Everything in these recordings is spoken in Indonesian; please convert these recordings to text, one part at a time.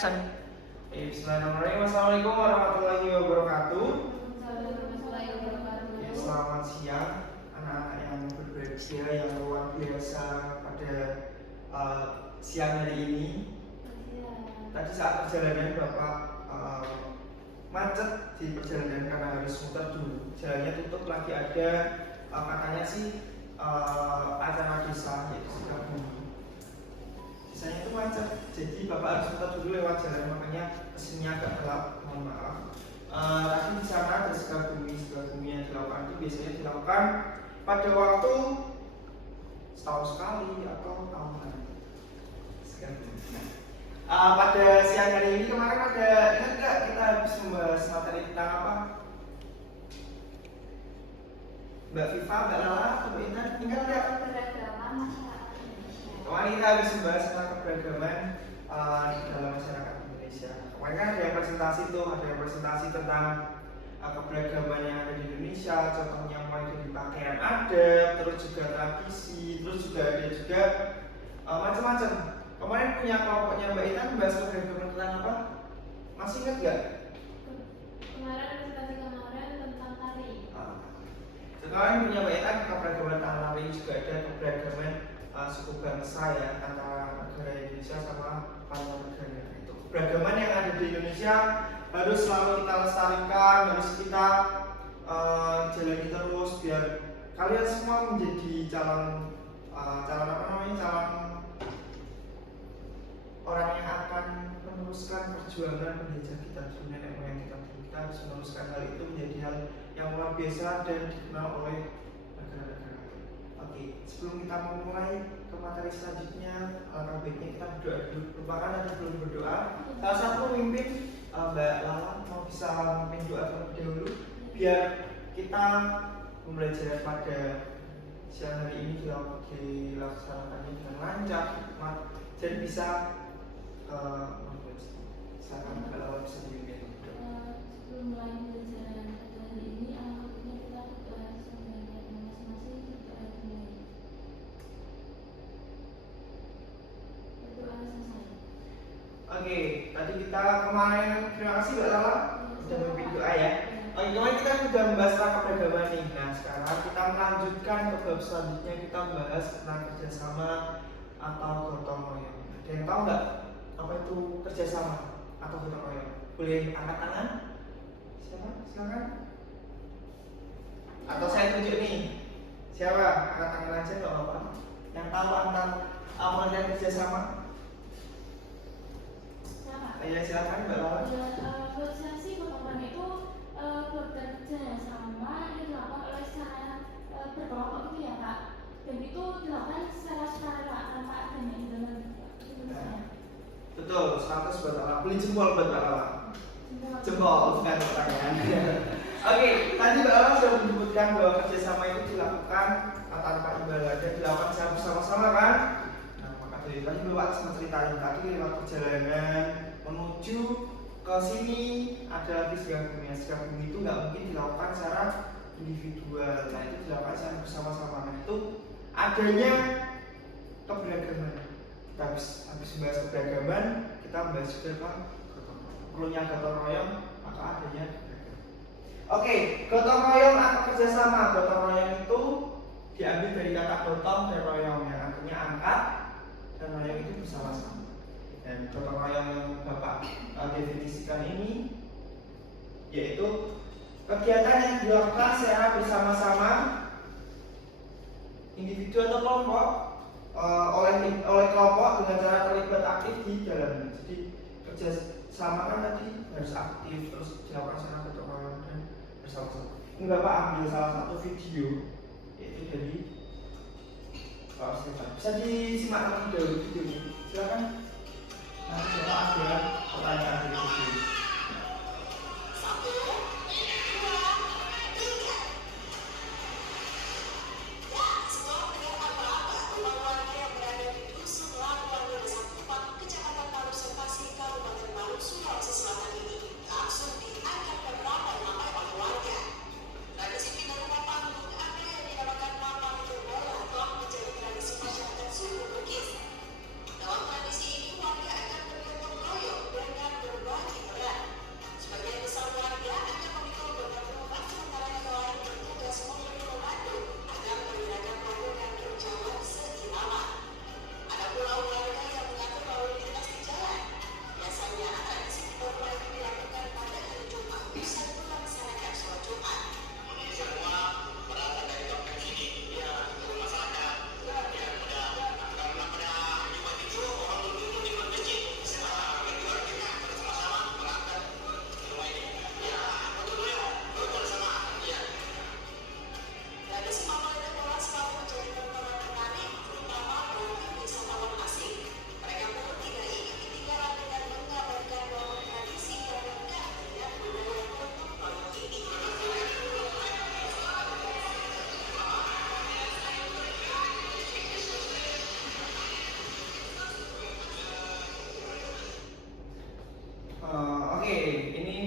action. Bismillahirrahmanirrahim. Assalamualaikum warahmatullahi wabarakatuh. Selamat siang anak-anak yang berbahagia, yang luar biasa pada siang hari ini. Tadi saat perjalanan Bapak macet di perjalanan karena harus muter dulu. Jalannya tutup, lagi ada katanya sih acara desa yaitu Sukabumi. Desanya itu macet, jadi Bapak harus muter dulu lewat jalan, makanya kesininya agak gelap, mohon maaf. Tadi di sana ada Sukabumi yang dilakukan itu biasanya dilakukan pada waktu setahun sekali atau tahunan. Pada siang hari ini kemarin ada, ingat nggak kita habis membahas materi tentang apa? Mbak Viva, Mbak Lala, Mbak Intan, ingat nggak? Kemarin kita habis membahas tentang keberagaman di dalam masyarakat Indonesia. Kemarin kan ada yang presentasi tuh, ada yang presentasi tentang keberagaman yang ada di Indonesia, contohnya mulai dari pakaian adat, terus juga tradisi, terus juga ada juga macam-macam. Kemarin punya kelompoknya Mbak Intan membahas keberagaman tentang apa? Masih ingat nggak? Kemarin tentang tari. Sekarang punya Mbak Intan keberagaman tentang tari, juga ada keberagaman suku bangsa ya antara negara Indonesia sama panjang negara. Itu keberagaman yang ada di Indonesia harus selalu kita lestarikan, harus kita jalani terus biar kalian semua menjadi calon orang yang akan meneruskan perjuangan menjajah kita dulu, nenek moyang kita dulu. Kita harus meneruskan hal itu menjadi hal yang luar biasa dan dikenal oleh negara-negara. Oke, sebelum kita memulai ke materi selanjutnya, alangkah baiknya kita berdoa dulu. Lupakan ada belum berdoa. Salah satu pemimpin Mbak Lala mau bisa memimpin doa terlebih dahulu biar kita pembelajaran pada siang hari ini dilaksanakannya dengan lancar, hikmat, dan bisa silakan Mbak Lala bisa memimpin. Sebelum mulai pembelajaran pada hari ini, alhamdulillah kita berdoa sesuai dengan masing-masing berdoa dimulai. Berdoa selesai. Oke, tadi kita kemarin terima kasih Mbak Lala sudah memimpin doa ya. Oke, kemarin kita sudah membahas tentang keberagaman nih. Nah, sekarang kita melanjutkan ke bab selanjutnya, kita membahas tentang kerjasama atau gotong royong. Ada yang tahu nggak apa itu kerjasama atau gotong royong? Boleh angkat tangan? Siapa? Silakan. Atau saya tunjuk nih. Siapa? Angkat tangan aja nggak apa-apa. Yang tahu tentang pengertian kerjasama? Ya, silakan Mbak Lala. Menurut saya sih gotong royong itu bekerja sama yang dilakukan oleh secara berkelompok gitu ya Pak. Dan itu dilakukan secara sukarela tanpa adanya imbalan. Betul, 100 buat Lala. Beli jempol buat Mbak Lala. Jempol, bukan pertanyaan. Oke, tadi Mbak Lala sudah menyebutkan bahwa kerjasama itu dilakukan tanpa imbalan dan dilakukan secara bersama-sama kan? Nah, maka dari tadi Bapak sempat ceritain tadi lewat perjalanan menuju ke sini ada lagi Sukabumi. Sukabumi itu nggak mungkin dilakukan secara individual, nah itu dilakukan secara bersama-sama. Nah itu adanya keberagaman. Kita habis membahas keberagaman, kita membahas juga apa? Perlunya gotong royong, maka adanya keberagaman. Oke, gotong royong atau kerjasama. Gotong royong itu diambil dari kata gotong dan royong yang artinya angkat, dan royong itu bersama-sama. Dan gotong royong yang Bapak definisikan ini yaitu kegiatan yang dilakukan secara bersama-sama individu atau kelompok oleh kelompok dengan cara terlibat aktif di dalamnya. Jadi kerja sama kan tadi harus aktif, terus dilakukan secara gotong royong dan bersama-sama. Ini Bapak ambil salah satu video yaitu dari Pak Stefan. Bisa disimak terlebih dahulu video ini. Silakan. Nanti Bapak ada pertanyaan dari video. Dalam tradisi ini warga akan bergotong royong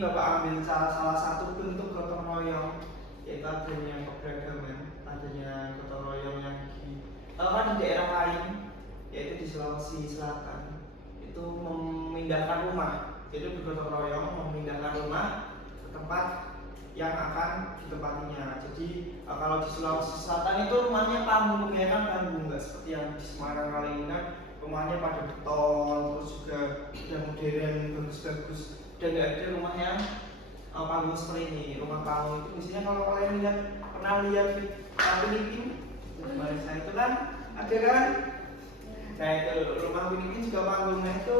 Bapak ambil salah satu bentuk gotong royong, yaitu adanya keberagaman, adanya gotong royong yang di daerah lain, yaitu di Sulawesi Selatan, itu memindahkan rumah. Jadi bergotong royong memindahkan rumah ke tempat yang akan ditempatinya. Jadi kalau di Sulawesi Selatan itu rumahnya panggung, kebanyakan panggung, nggak seperti yang di Semarang kali ini kan rumahnya pada beton, terus juga udah modern, bagus-bagus, dan nggak ada rumah yang panggung seperti ini. Rumah panggung itu biasanya kalau kalian pernah lihat di Filipina, kemarin saya itu kan ada kan, nah itu rumah Filipina juga panggungnya itu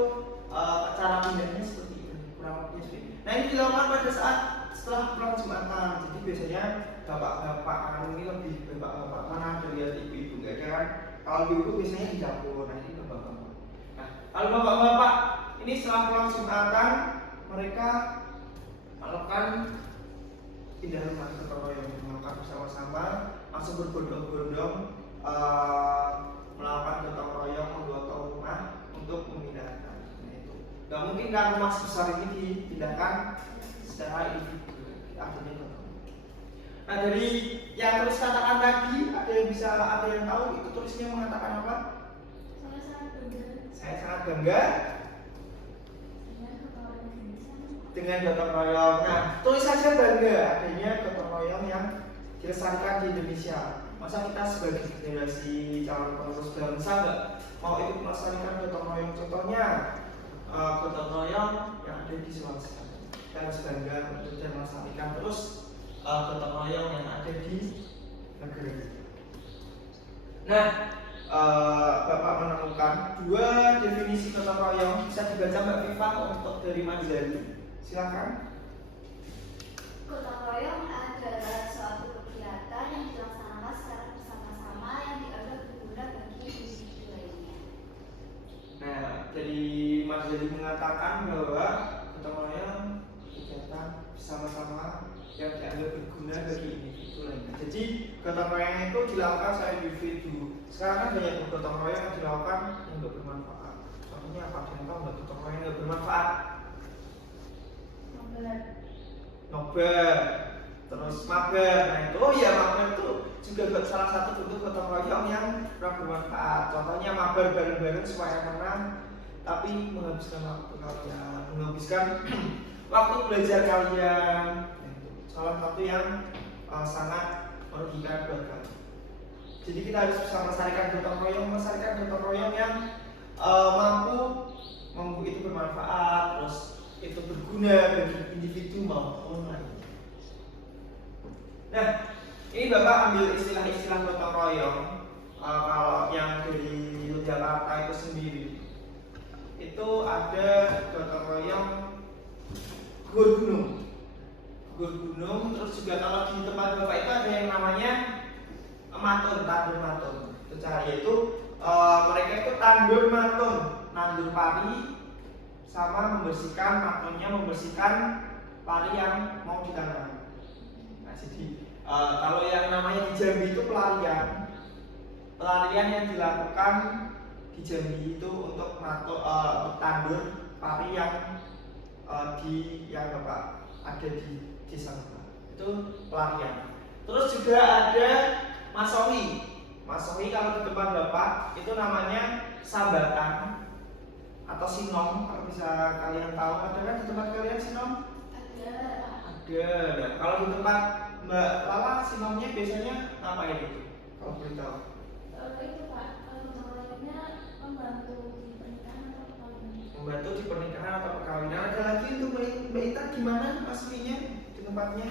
cara pindahnya seperti itu, kurang lebih seperti ini. Nah ini dilakukan pada saat setelah pulang Jumatan. Jadi biasanya bapak-bapak ini lebih bapak-bapak, mana ada lihat ibu-ibu nggak ada kan? Kalau ibu biasanya di dapur, nah ini bapak-bapak. Nah kalau bapak-bapak ini setelah pulang Jumatan, mereka melakukan pindah rumah ke royong, melakukan bersama-sama, langsung berbondong-bondong melakukan gotong royong menggotong rumah untuk memindahkan. Nah itu nggak mungkin kan rumah sebesar ini dipindahkan secara individu, akhirnya gotong. Nah dari yang tulis katakan tadi, ada yang tahu itu tulisnya mengatakan apa? Saya sangat bangga dengan gotong royong. Nah tulis saja bangga adanya gotong royong yang dilestarikan di Indonesia. Masa kita sebagai generasi calon penerus bangsa nggak mau ikut melestarikan gotong royong? Contohnya gotong royong yang ada di Sulawesi. Kita harus bangga untuk dan melestarikan terus gotong royong yang ada di negeri. Nah, Bapak menemukan dua definisi gotong royong, bisa dibaca Mbak Viva untuk dari Manzali. Silakan. Gotong royong adalah suatu kegiatan yang dilaksanakan secara bersama-sama yang dianggap berguna bagi individu lainnya. Nah, dari Manzali mengatakan bahwa gotong royong kegiatan bersama-sama yang dianggap berguna bagi individu lainnya. Jadi gotong royong itu dilakukan secara individu. Sekarang kan banyak gotong royong yang dilakukan yang nggak bermanfaat. Contohnya apa? Yang tahu nggak gotong royong yang nggak bermanfaat? Nobar, terus mager. Nah itu ya mager itu juga salah satu bentuk gotong royong yang kurang bermanfaat. Contohnya mager bareng-bareng supaya menang, tapi menghabiskan waktu kalian, menghabiskan waktu belajar kalian. Salah satu yang sangat merugikan buat kalian. Jadi kita harus bisa melestarikan gotong royong yang mampu itu bermanfaat, terus itu berguna bagi individu maupun lain. Nah, ini Bapak ambil istilah-istilah gotong royong. Kalau yang dari Jakarta itu sendiri, itu ada gotong royong gur gunung, terus juga kalau di tempat Bapak itu ada yang namanya tandur matun. Itu cara yaitu mereka itu tandur matun, nandur padi, sama membersihkan matunnya, membersihkan padi yang mau ditanam. Nah, jadi kalau yang namanya di Jambi itu pelarian yang dilakukan di Jambi itu untuk tandur padi yang yang Bapak ada di desa Bapak. Itu pelarian. Terus juga ada masohi kalau di depan Bapak itu namanya sambatan atau sinom, kalau bisa kalian tahu. Ada kan di tempat kalian sinom? Ada. Nah, kalau di tempat Mbak Lala sinomnya biasanya ngapain itu? Kalau boleh tahu? Itu Pak, gotong royongnya membantu di pernikahan atau perkawinan. Membantu di pernikahan atau perkawinan. Ada lagi untuk Mbak Ita gimana aslinya di tempatnya?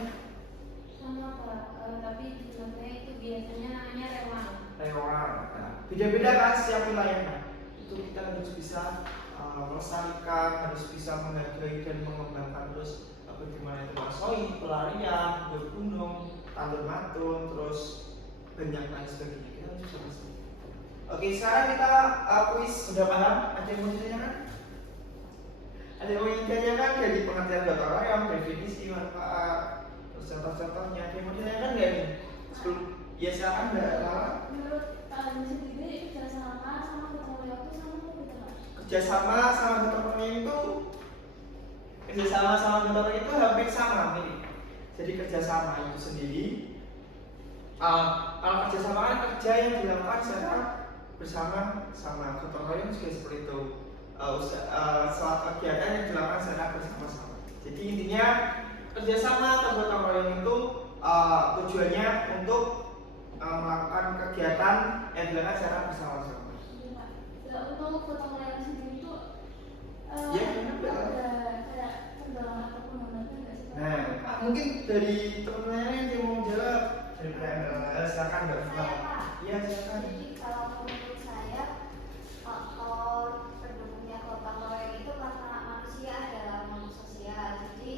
Sama Pak, tapi di tempatnya itu biasanya namanya rewang. Nah, beda-beda kan setiap wilayah. Nah, itu kita harus bisa melestarikan, harus bisa menghargai dan mengembangkan terus bagaimana itu masohi, pelarian, bergunung, tandur matun, terus banyak lain sebagainya. Kita harus bisa paham. Oke, sekarang kita kuis. Sudah paham? Ada yang mau ditanyakan? Ada yang mau ditanyakan dari pengertian gotong royong, definisi, manfaat, terus contoh-contohnya. Ada yang mau ditanyakan nggak nih? Sebelum ya silakan Mbak Lala. Menurut kalian sendiri kerjasama sama gotong royong itu sama apa gitu Pak? Kerjasama sama gotong royong itu Kerjasama sama gotong royong itu hampir sama mirip. Jadi kerjasama itu sendiri, kalau kerjasama kan kerja yang dilakukan secara bersama sama, gotong royong juga seperti itu. Suatu kegiatan yang dilakukan secara bersama-sama. Jadi intinya kerjasama atau gotong royong itu tujuannya untuk melakukan kegiatan yang dilakukan secara bersama-sama. Ya, untuk gotong royong sendiri itu Ya, kenapa? ada kayak kendala ataupun hambatan nggak sih? Nah, mungkin dari teman-teman yang mau jawab, silakan Mbak Fitna. Saya Pak. Iya, silakan. Jadi kalau menurut saya faktor pendukungnya gotong royong itu karena manusia adalah makhluk sosial. Jadi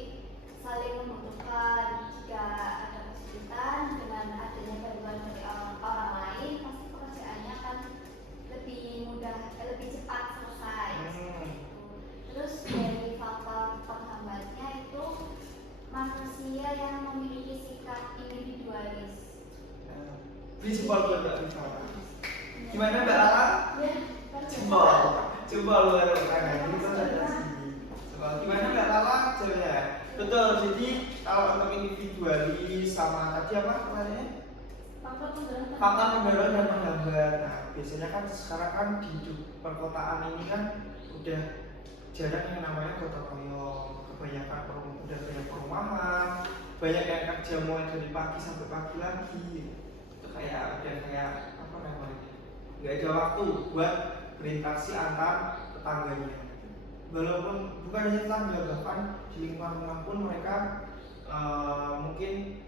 saling membutuhkan. Jika ada kesulitan dengan adanya bantuan dari orang lain, pasti pekerjaannya akan lebih mudah, lebih cepat selesai. Terus dari faktor penghambatnya itu manusia yang memiliki sikap individualis. Jempol buat Mbak Fitna. Gimana Mbak Lala? Ya, Jempol luar kanan. Ini kan ada sini. Gimana Mbak Lala? Jawabnya. Betul. Jadi kalau untuk individualis sama tadi apa namanya? Faktor pemberontakan dan penghambat. Nah, biasanya kan sekarang kan di hidup perkotaan ini kan udah jarang yang namanya gotong royong. Kebanyakan udah banyak perumahan, banyak yang kerja mulai dari pagi sampai pagi lagi. Itu kayak udah kayak apa namanya? Nggak ada waktu buat berinteraksi antar tetangganya. Walaupun bukan hanya tetangga, bahkan di lingkungan rumah pun mereka mungkin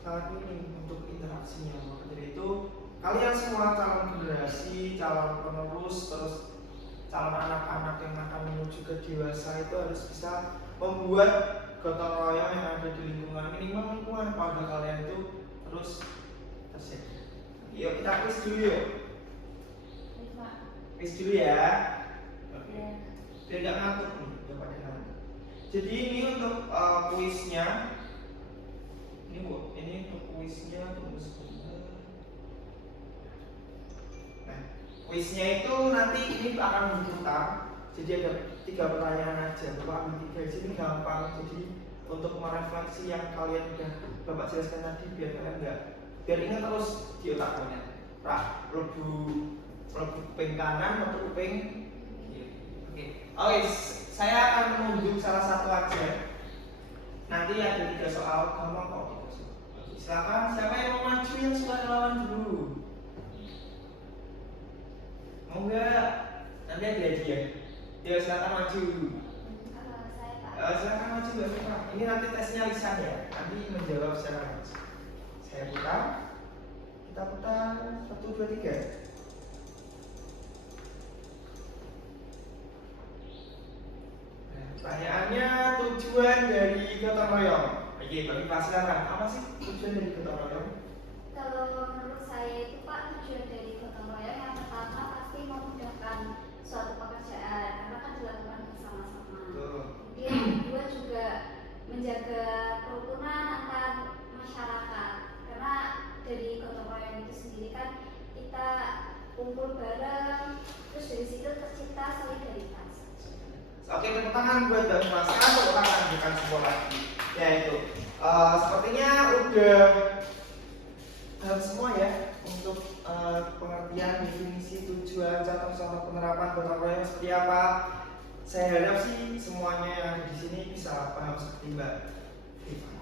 sangat minim untuk interaksinya. Maka dari itu kalian semua calon generasi, calon penerus, terus calon anak-anak yang akan menuju ke dewasa itu harus bisa membuat gotong royong yang ada di lingkungan, minimal lingkungan keluarga kalian itu terus tersedia. Yuk kita quiz dulu yuk. Quiz dulu ya. Oke. Biar nggak ngantuk nih, udah pada ngantuk. Jadi ini untuk kuisnya. Ini Bu, ini untuk kuisnya tunggu sebentar. Nah, kuisnya itu nanti ini akan diputar. Jadi ada 3 pertanyaan aja. Bapak ambil 3 di sini gampang. Jadi untuk merefleksi yang kalian udah Bapak jelaskan tadi biar kalian biar ingat terus di otak kalian. Lebu kuping kanan atau kuping kiri. Oke, saya akan menunjuk salah satu aja. Nanti ada 3 soal, gampang kok. Silakan, siapa yang mau maju yang suka lawan dulu? Mau nggak? Nanti ada hadiah. Ya silakan maju. Saya Pak. Silakan maju Mbak Fitna. Ini nanti tesnya lisan ya. Nanti menjawab secara langsung. Saya putar. Kita putar 1, 2, 3. Nah, pertanyaannya tujuan dari gotong royong. Oke, Mbak Fitna silakan. Apa sih tujuan dari gotong royong? Kalau menurut saya itu Pak, tujuan dari gotong royong yang pertama pasti memudahkan suatu pekerjaan karena kan dilakukan bersama-sama. Kemudian yang kedua juga menjaga kerukunan antar masyarakat karena dari gotong royong itu sendiri kan kita kumpul bareng, terus dari situ tercipta solidaritas. Oke, tepuk tangan buat Mbak Fitna. Sekarang tepuk tangan bukan sebuah lagi. Ya itu. Sepertinya udah semua ya untuk pengertian definisi tujuan contoh penerapan gotong royong seperti apa. Saya harap sih semuanya yang ada di sini bisa paham seperti Mbak Fitna.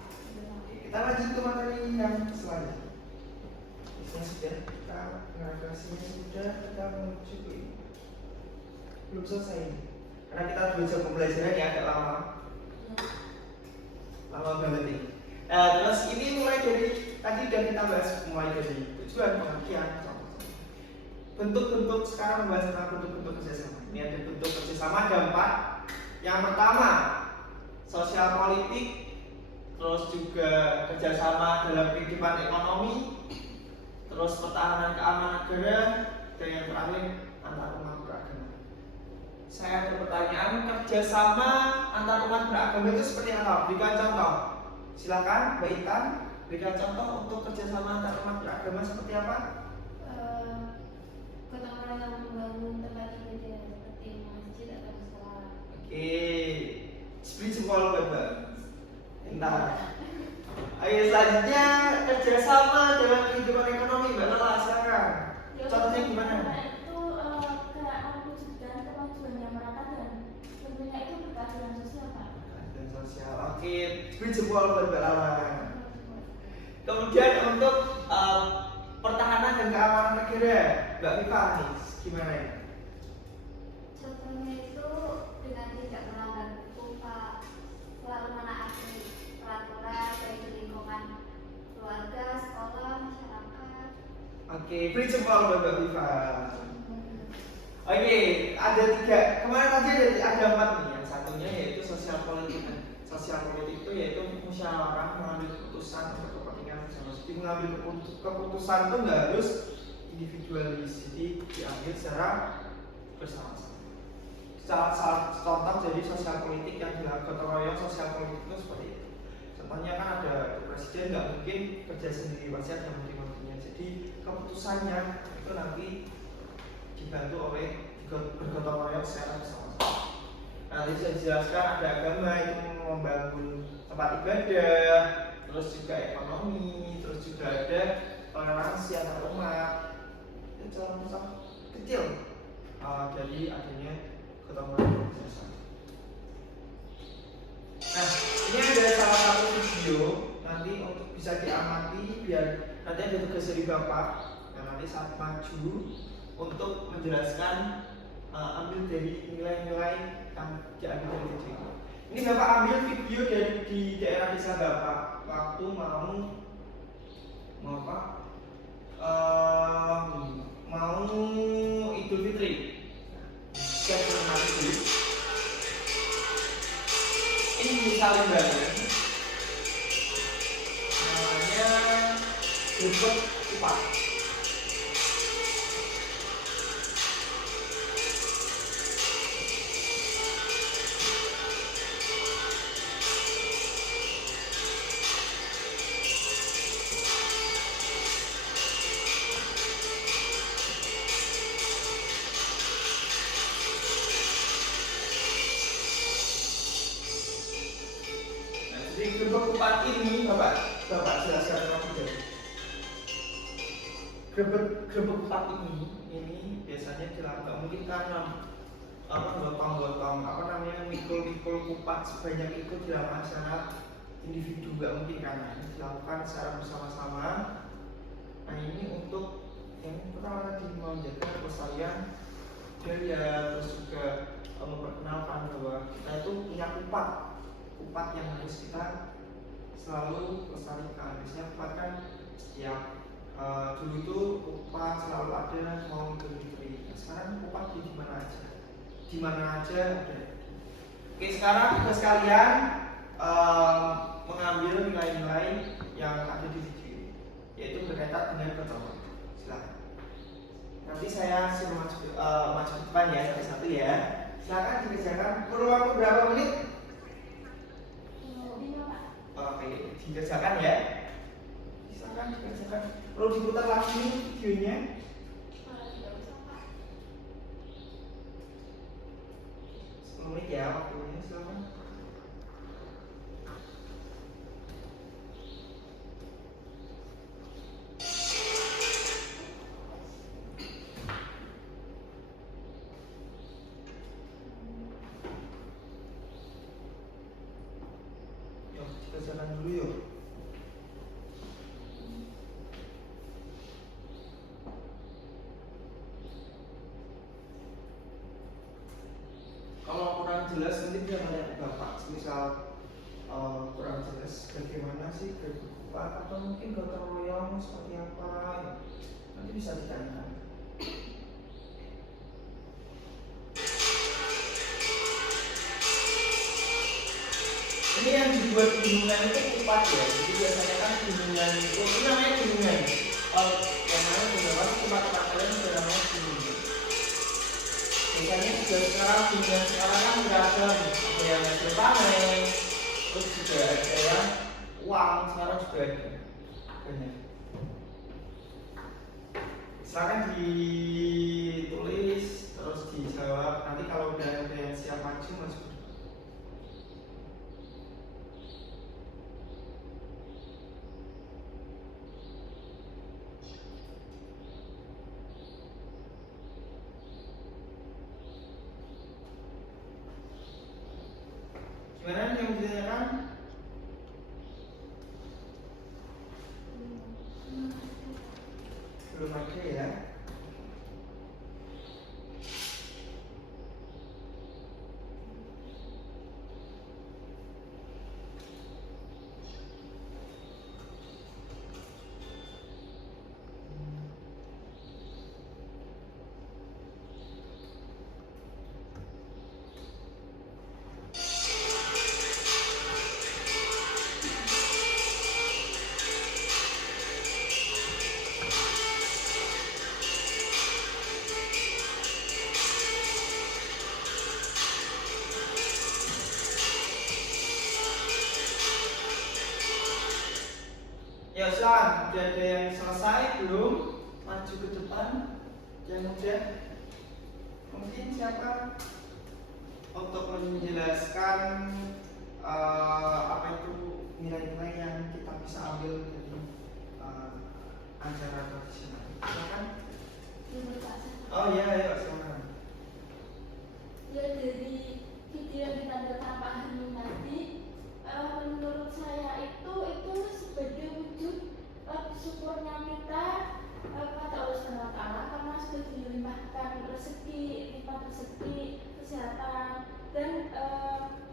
Kita lanjut ke materi yang selanjutnya. Ini sudah kita refleksinya sudah kita menuju ke ini. Belum selesai ini. Karena kita 2 jam pembelajaran ya agak lama banget ini. Terus ini mulai dari tadi udah kita bahas mulai dari tujuan, pengertian, bentuk-bentuk. Sekarang membahas tentang bentuk-bentuk kerjasama. Ini ada bentuk kerjasama ada 4. Yang pertama sosial politik, terus juga kerjasama dalam kehidupan ekonomi, terus pertahanan keamanan negara, dan yang terakhir antar umat beragama. Saya ada pertanyaan, kerjasama antar umat beragama itu seperti apa? Berikan contoh. Silakan Mbak Intan, berikan contoh untuk kerjasama antar umat beragama seperti apa? Gotong royong membangun tempat ibadah seperti masjid atau sekolah. Oke, Nah, oke, selanjutnya kerjasama dalam kehidupan ekonomi, Mbak Nala, silakan. Contohnya gimana? Itu kayak mewujudkan kemajuan yang merata dan tentunya itu berkeadilan sosial, Pak. Dan sosial. Oke, beri jempol buat Mbak Nala. Kemudian untuk pertahanan dan keamanan negara, Mbak Viva nih, gimana ini? Contohnya itu dengan tidak melanggar hukum, Pak, selalu menaati peraturan baik di lingkungan keluarga, sekolah, masyarakat. Oke, beri jempol buat Mbak Viva. Oke, ada tiga. Kemarin tadi ada empat nih. Yang satunya yaitu sosial politik. Sosial politik itu yaitu musyawarah mengambil keputusan untuk kepentingan bersama. Jadi mengambil keputusan itu nggak harus individualis, jadi diambil secara bersama-sama. Salah contoh jadi sosial politik yang dilakukan gotong royong sosial politik itu seperti itu. Contohnya kan ada presiden nggak mungkin kerja sendiri, pasti ada menteri-menterinya. Jadi keputusannya itu nanti dibantu oleh bergotong royong secara bersama-sama. Nanti bisa dijelaskan ada agama itu membangun tempat ibadah, terus juga ekonomi, terus juga ada toleransi antar umat. Itu contoh kecil dari adanya gotong royong bersama. Nah, ini ada salah satu video nanti untuk bisa diamati biar nanti ada tugas dari Bapak. Nah, nanti saat maju untuk menjelaskan ambil dari nilai-nilai yang diambil dari video. Ini Bapak ambil video dari di daerah desa Bapak waktu mau apa? Mau Idul Fitri. Siap menikmati dulu. Ini di Salimbangan. Namanya Grebek Kupat. Di Grebek Kupat ini Bapak jelaskan terlebih dahulu. Grebek Kupat ini biasanya dilakukan mungkin karena gotong-gotong mikul kupat sebanyak itu dilakukan secara individu, nggak mungkin kan, ini dilakukan secara bersama-sama. Nah ini untuk yang pertama tadi menjaga kelestarian budaya, terus juga memperkenalkan bahwa kita itu punya kupat yang harus kita selalu lestarikan. Biasanya kupat kan setiap dulu itu kupat selalu ada mau Idul Fitri. Nah, sekarang kupat di mana aja ada. Oke, sekarang tugas kalian mengambil nilai-nilai yang ada di video, yaitu berkaitan dengan gotong royong. Silakan. Nanti saya suruh maju ke depan ya, satu-satu ya. Silakan dikerjakan. Perlu waktu berapa menit? Oke, dikerjakan ya. Silakan dikerjakan. Perlu diputar lagi videonya. 10 menit ya waktunya, silakan. Yuk, dikerjakan dulu yuk. Kalau kurang jelas nanti bisa tanya ke Bapak, misal kurang jelas bagaimana sih Grebek Kupat atau mungkin gotong royong seperti apa, nanti bisa ditanyakan. Ini yang dibuat gunungan itu kupat ya, jadi biasanya kan gunungan itu namanya gunungan. Yang mana gunungan tempat-tempat kalian sudah namanya gunungan. Biasanya juga gunungan sekarang kan beragam, ada yang hasil panen, terus juga ada yang uang, sekarang juga ada banyak. Silakan ditulis terus dijawab. Nanti kalau udah ada yang siap maju masuk. Gimana yang ditanyakan? Belum ada ya. Ya silakan, udah ada yang selesai belum? Maju ke depan yang udah. Mungkin siapa untuk menjelaskan apa itu nilai-nilai yang kita bisa ambil dari acara tradisional. Silakan. Oh iya, ayo silakan. Ya dari video yang ditampilkan Pak Hanung tadi, menurut saya itu sebagai wujud syukurnya kita kepada Allah Subhanahu Wa Taala karena sudah dilimpahkan rezeki, lipat rezeki, kesehatan dan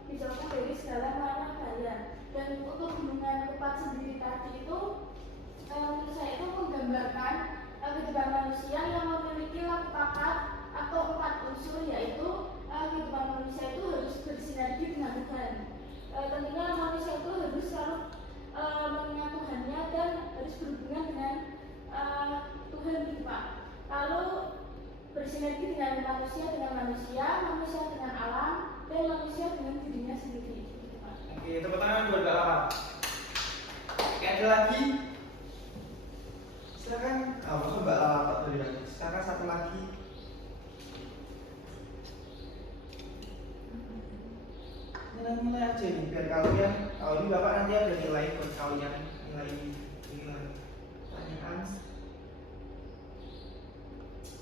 dijauhkan dari segala mara bahaya. Dan untuk hubungan keempat sendiri tadi itu menurut saya itu menggambarkan kehidupan manusia yang memiliki papat atau 4 unsur, yaitu kehidupan manusia itu harus bersinergi dengan Tuhan. Tentunya manusia itu harus selalu mengingat Tuhannya dan harus berhubungan dengan Tuhan gitu Pak. Kalau bersinergi dengan manusia dengan alam, dan manusia dengan dirinya sendiri gitu Pak. Oke, tepuk tangan buat Mbak Lala. Oke, ada lagi? Silakan. Maksud Mbak Lala tak boleh lagi. Silakan satu lagi. Nilai-nilai aja nih biar kalian. Kalau ini Bapak nanti ada nilai buat kalian, nilai pertanyaan.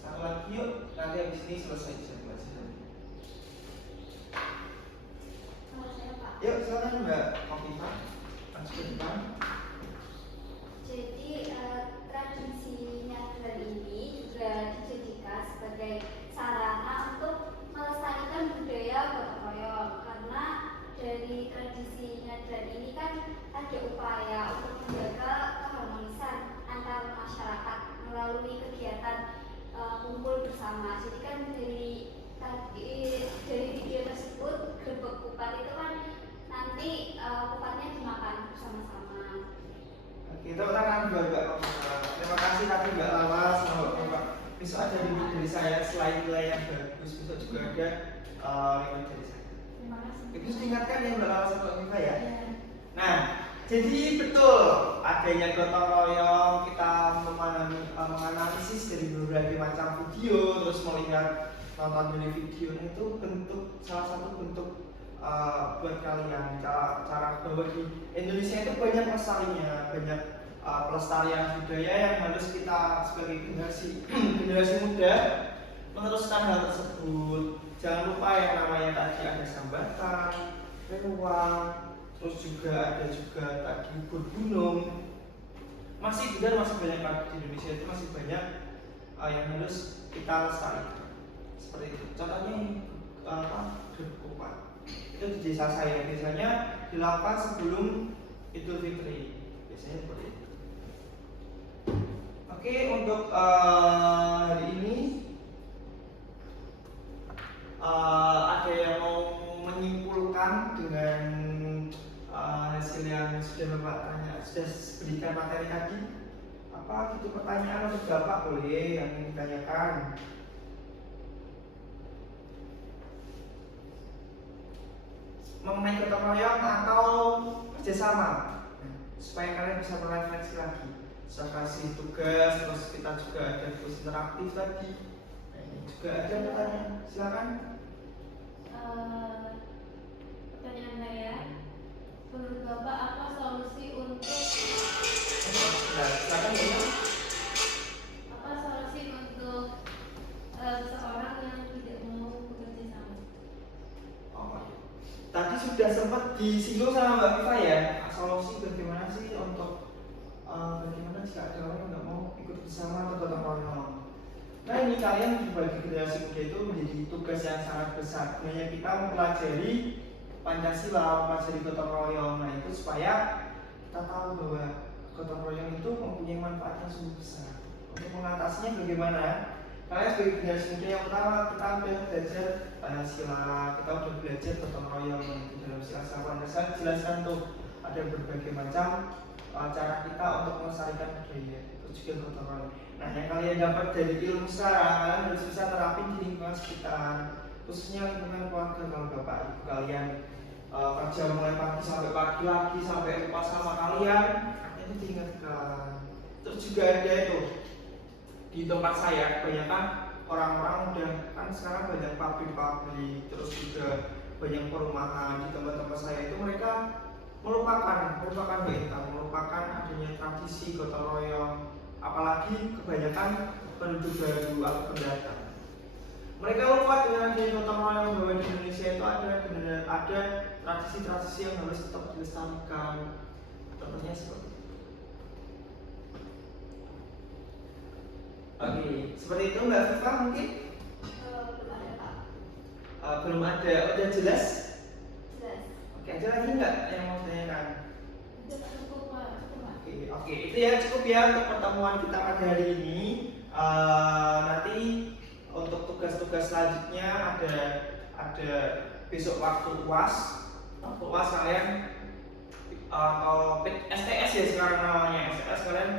Satu lagi yuk. Nanti habis ini selesai bisa pelajaran. Kalau saya Pak. Yuk silakan Mbak Kofifa. Masuk ke depan. Jadi tradisi nyadran ini juga dijadikan sebagai sarana untuk melestarikan budaya gotong royong, karena dari tradisi nyadran ini kan ada upaya untuk menjaga keharmonisan antar masyarakat melalui kegiatan kumpul bersama. Jadi kan dari video tersebut grebek kupat itu kan nanti kupatnya dimakan bersama-sama. Oke, tepuk tangan buat Mbak Kofifa. Terima kasih tadi Mbak Lala sama Mbak Kofifa. Besok ada ribut dari saya selain nilai yang bagus, besok juga ada ribut dari saya. Terima kasih. Itu diingatkan ya Mbak Lala sama Mbak Kofifa ya. Ya. Nah, jadi betul adanya gotong royong, kita menganalisis dari berbagai macam video, terus melihat nonton dari video itu bentuk salah satu bentuk buat kalian cara bahwa di Indonesia itu banyak lestarinya, banyak pelestarian budaya yang harus kita sebagai generasi muda meneruskan hal tersebut. Jangan lupa yang namanya tadi ada sambatan, renuang, terus juga ada tadi bergunung. Masih banyak lagi di Indonesia itu masih banyak yang harus kita lestarikan. Seperti itu. Contohnya ini Grebek itu di desa saya biasanya dilakukan sebelum Idul Fitri, biasanya seperti itu. Oke, untuk hari ini ada yang mau menyimpulkan dengan hasil yang sudah Bapak tanya, sudah berikan materi tadi? Apa gitu pertanyaan untuk Bapak boleh yang ingin ditanyakan? Mengenai gotong royong atau kerjasama, supaya kalian bisa merefleksi lagi. Saya kasih tugas, terus kita juga ada kuis interaktif tadi. Nah, ini juga ada pertanyaan, silakan. Pertanyaan saya, menurut Bapak apa solusi untuk Silakan ya. apa solusi untuk seseorang yang tidak mau bekerja sama? Oh, tadi sudah sempat disinggung sama Mbak Viva ya, solusi bagaimana sih untuk bagaimana jika ada orang yang nggak mau ikut bersama atau gotong royong. Nah ini kalian dibagi generasi muda itu menjadi tugas yang sangat besar. Hanya kita mempelajari Pancasila, mempelajari gotong royong. Nah itu supaya kita tahu bahwa gotong royong itu mempunyai manfaat yang sungguh besar. Untuk mengatasinya bagaimana? Kalian sebagai generasi muda yang pertama kita sudah belajar Pancasila, kita sudah belajar gotong royong. Itu dalam sila-sila Pancasila jelaskan tuh ada berbagai macam cara kita untuk melestarikan budaya. Itu juga gotong royong. Nah, yang kalian dapat dari ilmu sekarang, kalian harus bisa terapin di lingkungan sekitar, khususnya lingkungan keluarga. Kalau bapak ibu kalian kerja mulai pagi sampai pagi lagi sampai lupa sama kalian, itu diingatkan. Terus juga ada itu di tempat saya, kebanyakan orang-orang udah kan sekarang banyak pabrik-pabrik, terus juga banyak perumahan di tempat-tempat saya itu mereka melupakan adanya tradisi gotong royong. Apalagi kebanyakan penduduk baru atau pendatang. Mereka lupa dengan adanya gotong royong bahwa di Indonesia itu ada tradisi-tradisi yang harus tetap dilestarikan. Contohnya seperti itu. Oke, seperti itu Mbak Viva mungkin? Belum ada Pak. Belum ada, udah jelas? Jelas. Oke, ada lagi nggak yang mau ditanyakan? Oke, itu ya cukup ya untuk pertemuan kita pada hari ini. Nanti untuk tugas-tugas selanjutnya ada besok waktu UAS. Waktu UAS kalian atau STS ya sekarang namanya STS, kalian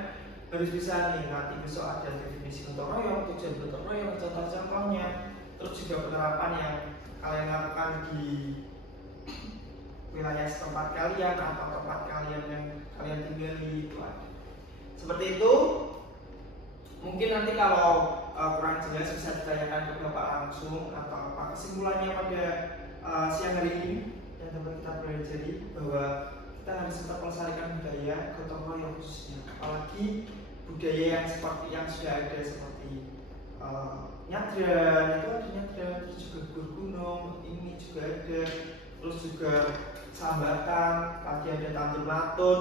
harus bisa nih nanti besok ada definisi gotong royong, tujuan gotong royong, contoh-contohnya, terus juga penerapan yang kalian lakukan di wilayah setempat kalian atau tempat kalian yang kalian tinggali itu ada. Seperti itu. Mungkin nanti kalau kurang jelas bisa ditanyakan ke Bapak langsung atau apa kesimpulannya pada siang hari ini yang dapat kita pelajari bahwa kita harus tetap melestarikan budaya gotong royong khususnya, apalagi budaya yang seperti yang sudah ada seperti nyadran, itu ada nyadran, terus juga gur gunung ini juga ada, terus juga sambatan, lagi ada tandur latun,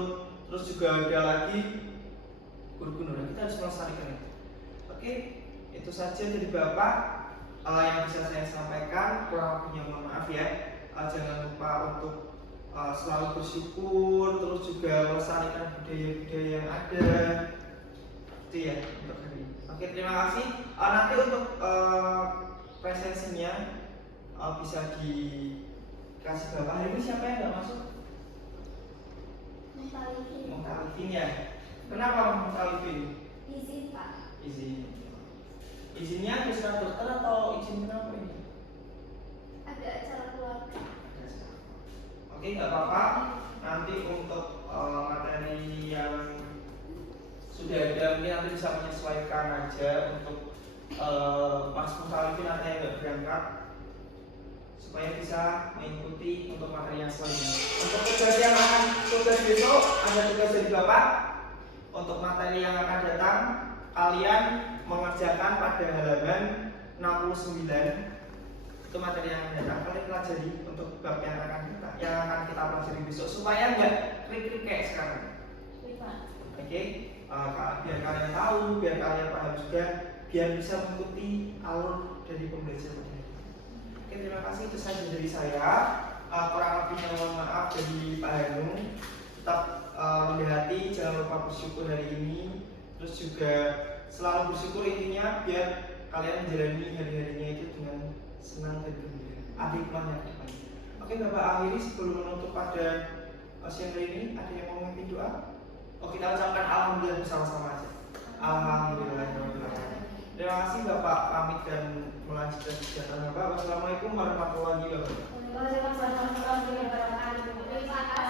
terus juga ada lagi gur gunung. Nah, kita harus melestarikan itu. Oke, itu saja dari Bapak yang bisa saya sampaikan. Kurang lebihnya mohon maaf ya. Jangan lupa untuk selalu bersyukur, terus juga melestarikan budaya-budaya yang ada. Itu ya untuk hari ini. Oke, terima kasih. Nanti untuk presensinya bisa dikasih Bapak. Hari ini siapa yang nggak masuk? Mutalifin ya. Kenapa Mutalifin? Izin Pak. Izin. Izinnya ada surat dokter atau izin kenapa ini? Ada acara keluarga. Oke, nggak apa-apa. Nanti untuk materi yang sudah ada mungkin nanti bisa menyesuaikan aja untuk Mas Mutalifin atau yang nggak berangkat supaya bisa mengikuti untuk materi yang selanjutnya. Untuk tugas besok ada tugas dari Bapak. Untuk materi yang akan datang, kalian mengerjakan pada halaman 69. Itu materi yang akan datang, kalian pelajari untuk bab yang akan kita pelajari besok supaya nggak krik-krik kayak sekarang. Oke, biar kalian tahu, biar kalian paham juga, biar bisa mengikuti alur dari pembelajaran ini. Oke, terima kasih, itu saja dari saya. Kurang lebihnya mohon maaf dari Pak Hanung. Tetap rendah hati, jangan lupa bersyukur hari ini. Terus juga selalu bersyukur intinya biar kalian menjalani hari-harinya itu dengan senang dan gembira. Ada hikmahnya ke depan. Oke, Bapak akhiri sebelum menutup pada siang hari ini, ada yang mau memimpin doa? Kita ucapkan alhamdulillah bersama-sama aja. Alhamdulillah. Terima kasih Bapak, pamit dan melanjutkan kegiatan Bapak. Wassalamualaikum warahmatullahi wabarakatuh. Waalaikumsalam warahmatullahi wabarakatuh.